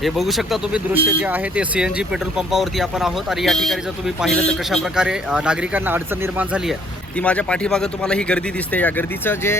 हे बघू शकता तुम्ही दृश्य जे आहे ते CNG पेट्रोल पंपावरती आपण आहोत आणि या ठिकाणी जर तुम्ही पाहिलं तर कशा प्रकारे नागरिकांना अडचण निर्माण झाली आहे ती माझ्या पाठीमागं तुम्हाला ही गर्दी दिसते। या गर्दीचं जे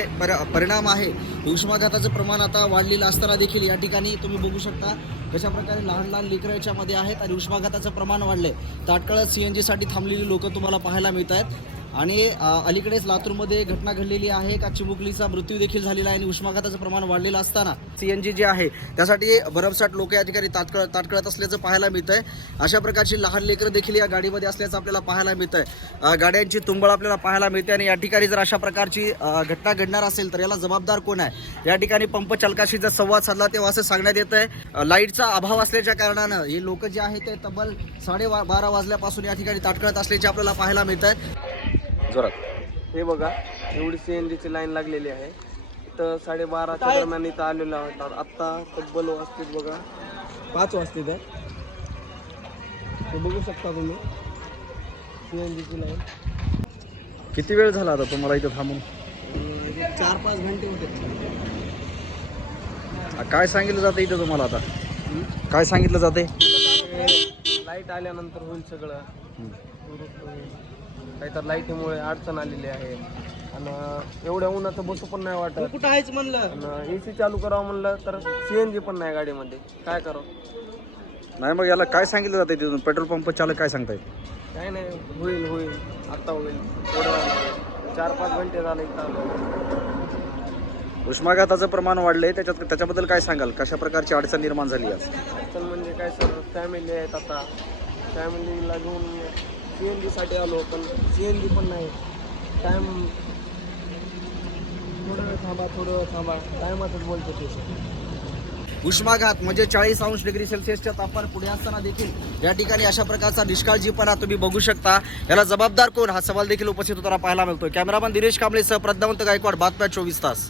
परिणाम आहे उष्माघाताचं प्रमाण आता वाढलेलं असताना देखील या ठिकाणी तुम्ही बघू शकता कशा प्रकारे लहान लहान लेकरं याच्यामध्ये आहेत आणि उष्माघाताचं प्रमाण वाढलंय। तात्काळ CNGसाठी थांबलेली लोक तुम्हाला पाहायला मिळत आहेत आणि अलीकडेच लातूरमध्ये घटना घडलेली आहे का चिमुकलीचा मृत्यू देखील झालेला आहे आणि उष्माघाताचं प्रमाण वाढलेलं असताना CNG जे आहे त्यासाठी भरमसाठ लोक या ठिकाणी ताटकळत असल्याचं पाहायला मिळत आहे। अशा प्रकारची लहान लेकरं देखील या गाडीमध्ये असल्याचं आपल्याला पाहायला मिळत आहे। गाड्यांची तुंबळ आपल्याला पाहायला मिळते आणि या ठिकाणी जर अशा प्रकारची घटना घडणार असेल तर याला जबाबदार कोण आहे? या ठिकाणी पंप चालकाशी जर संवाद साधला तेव्हा असं सांगण्यात येत आहे लाईटचा अभाव असल्याच्या कारणानं हे लोक जे आहेत ते तब्बल 12:30 वाजल्यापासून या ठिकाणी ताटकळत असल्याचे आपल्याला पाहायला मिळत आहे। जोरात हे बघा एवढी CNGची लाईन लागलेली आहे। इथं 12:30च्या दरम्यान इथं आलेलो आहोत। आत्ता तब्बल वाजतील बघा 5 वाजतील आहे। हे बघू शकता तुम्ही CNGची लाईन। किती वेळ झाला आता तुम्हाला इथं थांबून? 4-5 घंटे होते। काय सांगितलं जातं इथं तुम्हाला आता? काय सांगितलं जाते? लाईट आल्यानंतर होईल सगळं काही तर लाईटीमुळे अडचण आलेली आहे आणि एवढ्या उन्हाचं बसू पण नाही वाटत। कुठं आहेच म्हणलं आणि AC चालू करावं म्हणलं तर CNG पण नाही गाडीमध्ये, काय करावं? नाही मग याला काय सांगितलं जाते तिथून? पेट्रोल पंप चालक काय सांगताय? काय नाही, होईल आता होईल थोडं 4-5 घंटे झाले इथं आलो। उष्माघाताचं प्रमाण वाढलंय त्याच्याबद्दल काय सांगाल? कशा प्रकारची अडचण निर्माण झाली आज? अडचण म्हणजे काय सर, फॅमिली आहेत आता, फॅमिलीला घेऊन CNGसाठी आलो पण CNG पण नाही। टाईम थोडं वेळ थांबा टायमातच बोलतो ते सर। उष्माघात म्हणजे 40°C तापमान पुढे असताना देखील या ठिकाणी अशा प्रकारचा निष्काळजीपणा तुम्ही बघू शकता। याला जबाबदार कोण हा सवाल देखील उपस्थित होताना पाहायला मिळतोय। कॅमेरामन दिनेश कांबळे सह प्रज्ञावंत गायकवाड, बातम्या 24 तास।